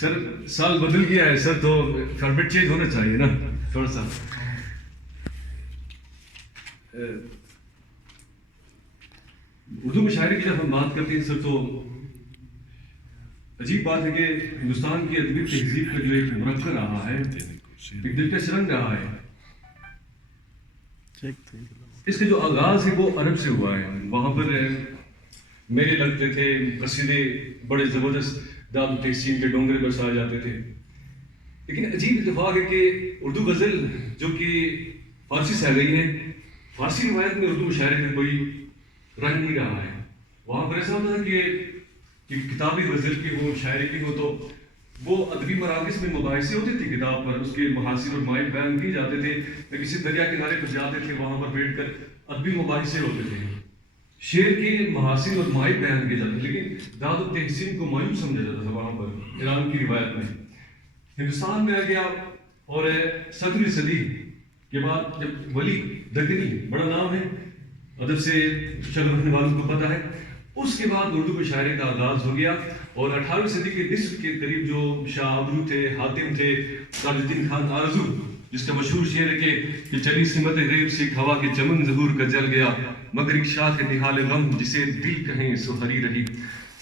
سر سال بدل گیا ہے سر، تو فارمیٹ چینج ہونا چاہیے نا تھوڑا سا. اردو مشاعرے کی جب ہم بات کرتے ہیں سر، تو عجیب بات ہے کہ ہندوستان کی ادبی تہذیب کا جو ایک مرکب رہا ہے، ایک دلکش رنگ رہا ہے، اس کا جو آغاز ہے وہ عرب سے ہوا ہے. وہاں پر میلے لگتے تھے، قصیدے بڑے زبردست داد و تحسین کے ڈونگرے برسائے جاتے تھے. لیکن عجیب اتفاق ہے کہ اردو غزل جو کہ فارسی سے آ گئی ہے، فارسی روایت میں اردو مشاعرے کا کوئی رنگ نہیں رہا ہے. وہاں پر ایسا ہوتا تھا کہ کتابی غزل کی ہو، شاعری کی ہو، تو وہ ادبی مراکز میں مباحثے ہوتے تھے کتاب پر، اس کے محاسن اور مائل بیان کیے جاتے تھے. کسی دریا کنارے پر جاتے تھے، وہاں پر بیٹھ کر ادبی مباحثے ہوتے تھے، شعر کے محاسن اور مائل بیان کیے جاتے تھے. لیکن داد و تحسین کو مایوس سمجھا جاتا تھا وہاں پر ایران کی روایت میں. ہندوستان میں آ گیا اور 17ویں صدی کے بعد جب ولی دکنی، بڑا نام ہے، ادب سے شغل رکھنے والوں کو پتہ ہے، اس کے بعد اردو مشاعرے کا آغاز ہو گیا. اور 18ویں صدی کے نصف کے قریب جو شاہ ابرو تھے، حاتم تھے، تاج الدین خان آرزو، جس کا مشہور شعر ہے کہ چلی سمت غیب سے ہوا کے چمن ظہور کا جل گیا، مگر ایک شاخ نہال غم جسے دل کہیں سو ہری رہی.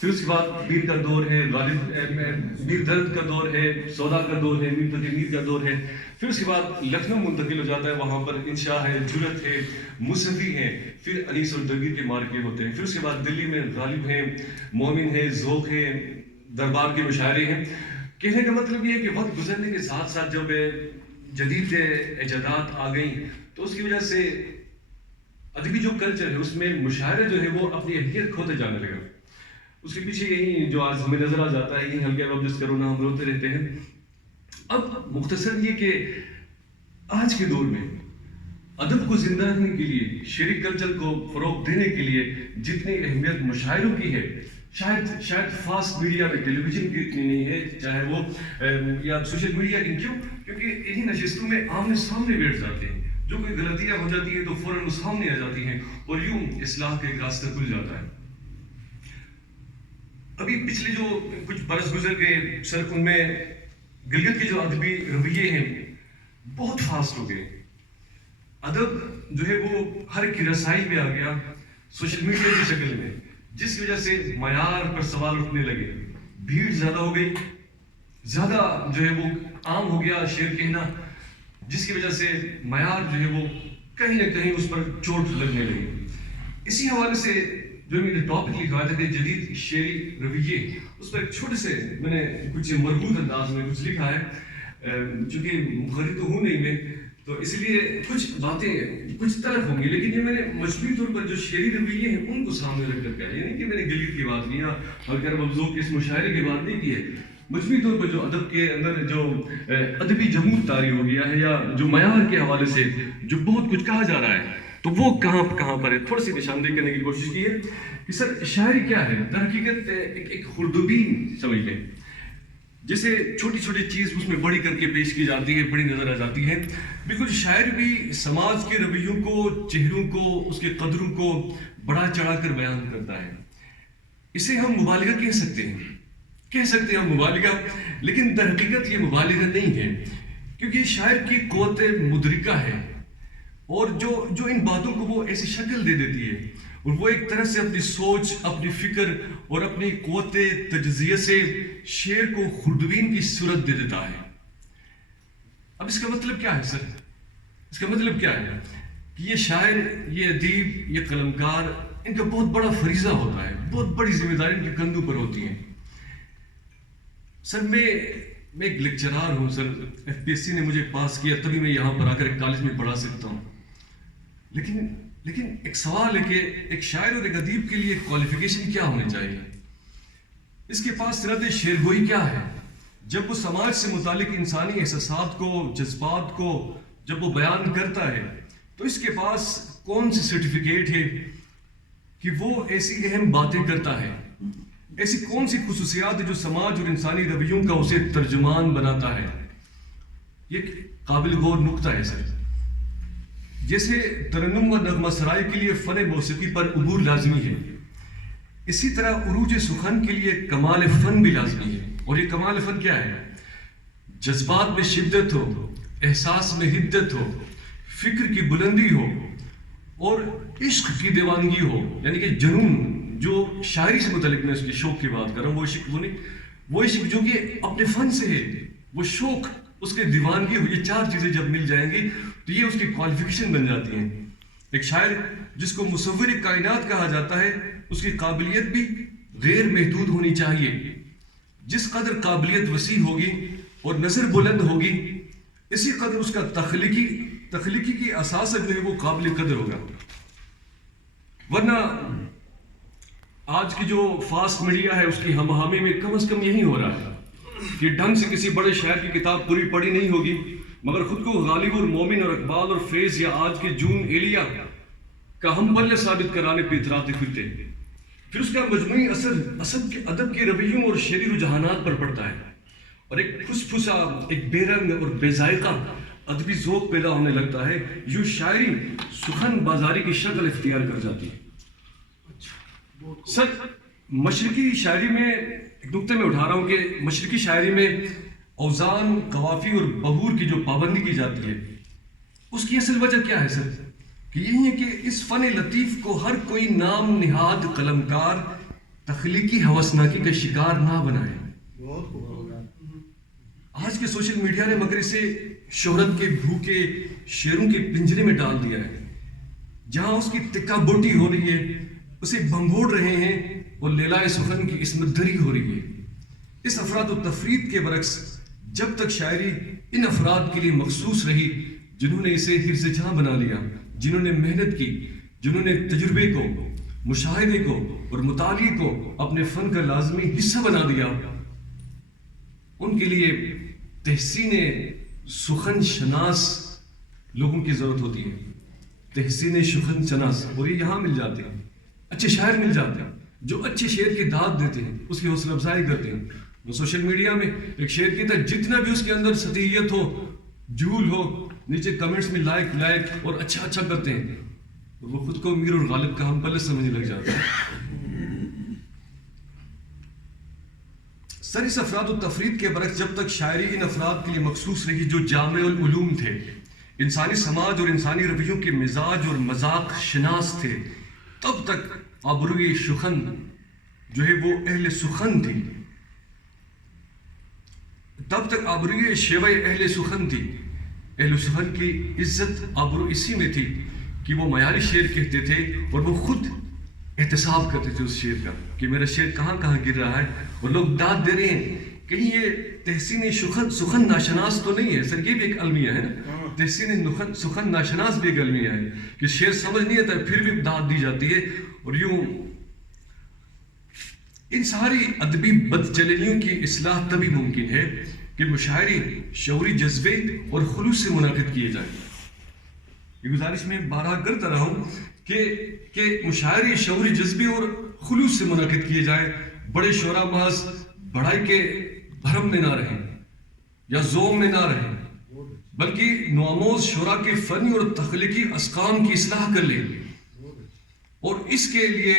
پھر اس کے بعد میر کا دور ہے، میر درد کا دور ہے، سودا کا دور ہے، میر تقی میر کا دور ہے. پھر اس کے بعد لکھنؤ منتقل ہو جاتا ہے، وہاں پر انشاء ہے، جرت ہے، مصفی ہیں، پھر انیس اور دبیر کے مارکے ہوتے ہیں. پھر اس کے بعد دلی میں غالب ہیں، مومن ہے، ذوق ہے، دربار کے مشاعرے ہیں. کہنے کا مطلب یہ ہے کہ وقت گزرنے کے ساتھ ساتھ جب جدید ایجادات آ گئیں تو اس کی وجہ سے ادبی جو کلچر ہے اس میں مشاعرہ جو ہے وہ اپنی اہمیت کھوتے جانے لگا. اس کے پیچھے یہی جو آج ہمیں نظر آ جاتا ہے، یہی ہلکے اب جس کرونا ہم روتے رہتے ہیں. اب مختصر یہ کہ آج کے دور میں ادب کو زندہ رکھنے کے لیے، شعری کلچر کو فروغ دینے کے لیے جتنی اہمیت مشاعروں کی ہے، شاید فاسٹ میڈیا میں ٹیلی ویژن کی اتنی نہیں ہے، چاہے وہ یا سوشل میڈیا کی. کیوں؟ کیونکہ انہی نشستوں میں آمنے سامنے بیٹھ جاتے ہیں، جو کوئی غلطیاں ہو جاتی ہیں تو فوراً وہ سامنے آ جاتی ہیں اور یوں اصلاح کا ایک راستہ کھل جاتا ہے. ابھی پچھلے جو کچھ برس گزر گئے سر، ان میں گلگت کے جو ادبی رویے ہیں بہت فاسٹ ہو گئے. ادب جو ہے وہ ہر ایک کی رسائی میں آ گیا سوشل میڈیا کی شکل میں، جس کی وجہ سے معیار پر سوال اٹھنے لگے، بھیڑ زیادہ ہو گئی، زیادہ جو ہے وہ عام ہو گیا شعر کہنا، جس کی وجہ سے معیار جو ہے وہ کہیں نہ کہیں اس پر چوٹ لگنے لگی. اسی حوالے سے جو میں نے ٹاپک لکھا تھا کہ جدید شعری رویے، اس پر ایک چھوٹے سے میں نے کچھ مربوط انداز میں کچھ لکھا ہے. چونکہ مخرج تو ہوں نہیں میں، تو اس لیے کچھ باتیں کچھ طرف ہوں گی، لیکن یہ میں نے مجموعی طور پر جو شعری رویے ہیں ان کو سامنے رکھ کر کہا. یعنی کہ میں نے گلگت کی بات کی یا ہلکر مبزوق کے اس مشاعرے کی بات نہیں کی ہے. مجموعی طور پر جو ادب کے اندر جو ادبی جمود طاری ہو گیا ہے، یا جو معیار کے حوالے سے جو بہت کچھ کہا جا رہا ہے، تو وہ کہاں پر ہے، تھوڑی سی نشاندہی کرنے کی کوشش کی ہے کہ سر شاعری کیا ہے. در حقیقت ایک خردبین سمجھ لیں، جسے چھوٹی چھوٹی چیز اس میں بڑی کر کے پیش کی جاتی ہے، بڑی نظر آ جاتی ہے. بالکل شاعر بھی سماج کے رویوں کو، چہروں کو، اس کے قدروں کو بڑا چڑھا کر بیان کرتا ہے. اسے ہم مبالغہ کہہ سکتے ہیں ہم مبالغہ، لیکن در حقیقت یہ مبالغہ نہیں ہے، کیونکہ شاعر کی قوت مدرکہ ہے، اور جو ان باتوں کو وہ ایسی شکل دے دیتی ہے، اور وہ ایک طرح سے اپنی سوچ، اپنی فکر اور اپنی قوت تجزیہ سے شعر کو خردبین کی صورت دے دیتا ہے. اب اس کا مطلب کیا ہے سر؟ اس کا مطلب کیا ہے کہ یہ شاعر، یہ ادیب، یہ قلمکار، ان کا بہت بڑا فریضہ ہوتا ہے، بہت بڑی ذمہ داری ان کے کندھوں پر ہوتی ہیں. سر میں ایک لیکچرار ہوں سر، FPSC نے مجھے پاس کیا، تبھی میں یہاں پر آ کر ایک کالج میں پڑھا سکتا ہوں. لیکن ایک سوال ہے کہ ایک شاعر اور ایک ادیب کے لیے کوالیفیکیشن کیا ہونی چاہیے؟ اس کے پاس صنعت شعر گوئی کیا ہے؟ جب وہ سماج سے متعلق انسانی احساسات کو، جذبات کو جب وہ بیان کرتا ہے، تو اس کے پاس کون سی سرٹیفکیٹ ہے کہ وہ ایسی اہم باتیں کرتا ہے؟ ایسی کون سی خصوصیات ہے جو سماج اور انسانی رویوں کا اسے ترجمان بناتا ہے؟ یہ قابل غور نکتہ ہے سر. جیسے ترنم و نغمہ سرائی کے لیے فن موسیقی پر عبور لازمی ہے، اسی طرح عروج سخن کے لیے کمال فن بھی لازمی ہے. اور یہ کمال فن کیا ہے؟ جذبات میں شدت ہو، احساس میں حدت ہو، فکر کی بلندی ہو اور عشق کی دیوانگی ہو، یعنی کہ جنون جو شاعری سے متعلق میں اس کے شوق کی بات کر رہا ہوں، وہ عشق جو کہ اپنے فن سے ہے، وہ شوق، اس کے دیوانگی ہو، یہ چار چیزیں جب مل جائیں گی تو یہ اس کی کوالیفیکیشن بن جاتی ہیں. ایک شاعر جس کو مصور کائنات کہا جاتا ہے، اس کی قابلیت بھی غیر محدود ہونی چاہیے. جس قدر قابلیت وسیع ہوگی اور نظر بلند ہوگی، اسی قدر اس کا تخلیقی کی اساس جو ہے وہ قابل قدر ہوگا. ورنہ آج کی جو فاسٹ میڈیا ہے اس کی ہم آہنگی میں کم از کم یہی ہو رہا ہے کہ ڈھنگ سے کسی بڑے شاعر کی کتاب پوری پڑھی نہیں ہوگی، مگر خود کو غالب اور مومن اور اقبال اور فیض یا آج کے جون ایلیا کا ہم پلے ثابت کرانے پہ اتراتے پھرتے ہیں. پھر اس کا مجموعی اثر ادب کے رویوں اور شعری رجحانات پر پڑتا ہے اور ایک پھسا، ایک بے رنگ اور بے ذائقہ ادبی ذوق پیدا ہونے لگتا ہے. یوں شاعری سخن بازاری کی شکل اختیار کر جاتی ہے. سر مشرقی شاعری میں ایک نقطے میں اٹھا رہا ہوں کہ مشرقی شاعری میں اوزان، قوافی اور بہور کی جو پابندی کی جاتی ہے، اس کی اصل وجہ کیا ہے سر؟ کہ یہی ہے کہ اس فن لطیف کو ہر کوئی نام نہاد قلمکار تخلیقی ہوسناکی کا شکار نہ بنائے. آج کے سوشل میڈیا نے مگر اسے شہرت کے بھوکے شیروں کے پنجرے میں ڈال دیا ہے، جہاں اس کی تکہ بوٹی ہو رہی ہے، اسے بھنگوڑ رہے ہیں اور لیلائے سخن کی عصمت دری ہو رہی ہے. اس افراد و تفرید کے برعکس جب تک شاعری ان افراد کے لیے مخصوص رہی جنہوں نے اسے حرز جاں بنا لیا، جنہوں نے محنت کی، جنہوں نے تجربے کو، مشاہدے کو اور مطالعے کو اپنے فن کا لازمی حصہ بنا دیا، ان کے لیے تحسین سخن شناس لوگوں کی ضرورت ہوتی ہے. تحسین سخن شناس، اور یہ یہاں مل جاتے ہیں، اچھے شاعر مل جاتے ہیں جو اچھے شعر کی داد دیتے ہیں، اس کی حوصلہ افزائی کرتے ہیں. وہ سوشل میڈیا میں ایک شعر کی طرح جتنا بھی اس کے اندر سطحیت ہو، جھول ہو، نیچے کمنٹس میں لائک اور اچھا کرتے ہیں، اور وہ خود کو میر اور غالب کا ہم پلے سمجھنے لگ جاتے ہیں. سر اس افراد و تفرید کے برعکس جب تک شاعری ان افراد کے لیے مخصوص رہی جو جامع العلوم تھے، انسانی سماج اور انسانی رویوں کے مزاج اور مذاق شناس تھے، تب تک آبروئے سخن جو ہے وہ اہل سخن تھی. تب تک آبروئے شیوہ اہل سخن تھی. اہل سخن کی عزت آبرو اسی میں تھی کہ وہ معیاری شعر کہتے تھے اور وہ خود احتساب کرتے تھے اس شعر کا کہ میرا شعر کہاں گر رہا ہے، اور لوگ داد دے رہے ہیں کہیں یہ تحسین سخن ناشناس تو نہیں ہے. سر یہ بھی ایک المیہ ہے نا، تحسین سخن ناشناس بھی ایک المیہ ہے کہ شعر سمجھ نہیں آتا پھر بھی داد دی جاتی ہے. اور یوں ان ساری ادبی بدچلنیوں کی اصلاح تبھی ممکن ہے کہ مشاعری شعوری جذبے اور خلوص سے منعقد کیے جائیں. یہ گزارش میں بارہا کرتا رہا ہوں کہ مشاعری شعوری جذبے اور خلوص سے منعقد کیے جائیں. بڑے شعراء محض بڑائی کے بھرم میں نہ رہیں یا زوم میں نہ رہیں، بلکہ نوآموز شعراء کے فنی اور تخلیقی اسقام کی اصلاح کر لیں. اور اس کے لیے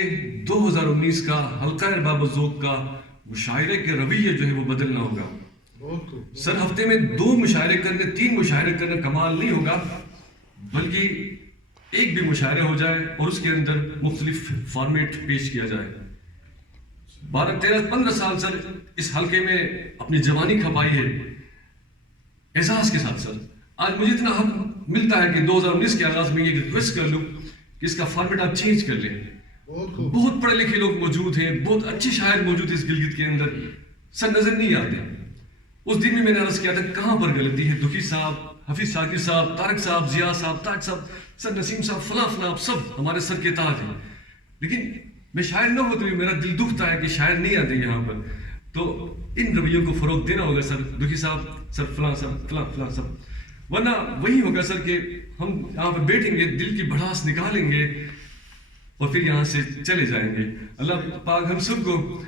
2019 کا حلقہ ارباب الذوق کا مشاعرے کے رویے جو ہے وہ بدلنا ہوگا. سر ہفتے میں 2 مشاعرے کرنے، 3 مشاعرے کرنے کمال نہیں ہوگا، بلکہ ایک بھی مشاعرہ ہو جائے اور اس کے اندر مختلف فارمیٹ پیش کیا جائے. 12 13 15 سال سر اس حلقے میں اپنی جوانی کھپائی ہے اعزاز کے ساتھ. سر آج مجھے اتنا حق ملتا ہے کہ 2019 کے آغاز میں یہ ریکویسٹ کر لوں کہ اس کا فارمیٹ آپ چینج کر لیں. بہت پڑھے لکھے لوگ موجود ہیں، بہت اچھے شاعر موجود ہیں اس گلگت کے اندر، سر نظر نہیں آتے. اس دن بھی میں نے عرض کیا تھا کہاں پر غلطی ہے. دکھی صاحب، حفیظ شاکر صاحب، طارق صاحب، ضیاء صاحب، تاج صاحب، سر نسیم صاحب، فلاں سب ہمارے سر کے تاج ہیں. لیکن میں شاعر نہ ہوتے ہوئے میرا دل دکھتا ہے کہ شاعر نہیں آتے یہاں پر. تو ان رویوں کو فروغ دینا ہوگا سر. دکھی صاحب، سر فلاں صاحب، ورنہ وہی ہوگا سر کہ ہم یہاں پہ بیٹھیں گے، دل کی بھڑاس نکالیں گے اور پھر یہاں سے چلے جائیں گے. اللہ پاک ہم سب کو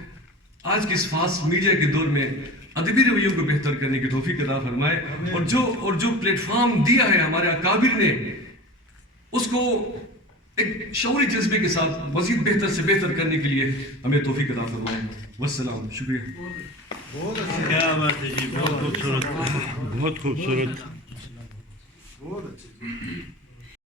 آج کے اس فاسٹ میڈیا کے دور میں ادبی رویوں کو بہتر کرنے کی توفیق عطا فرمائے. اور جو پلیٹ فارم دیا ہے ہمارے اکابر نے، اس کو ایک شعوری جذبے کے ساتھ مزید بہتر سے بہتر کرنے کے لیے ہمیں توفیق عطا فرمائیں. والسلام. شکریہ. کیا بات ہے جی, بہت خوبصورت, بہت خوبصورت.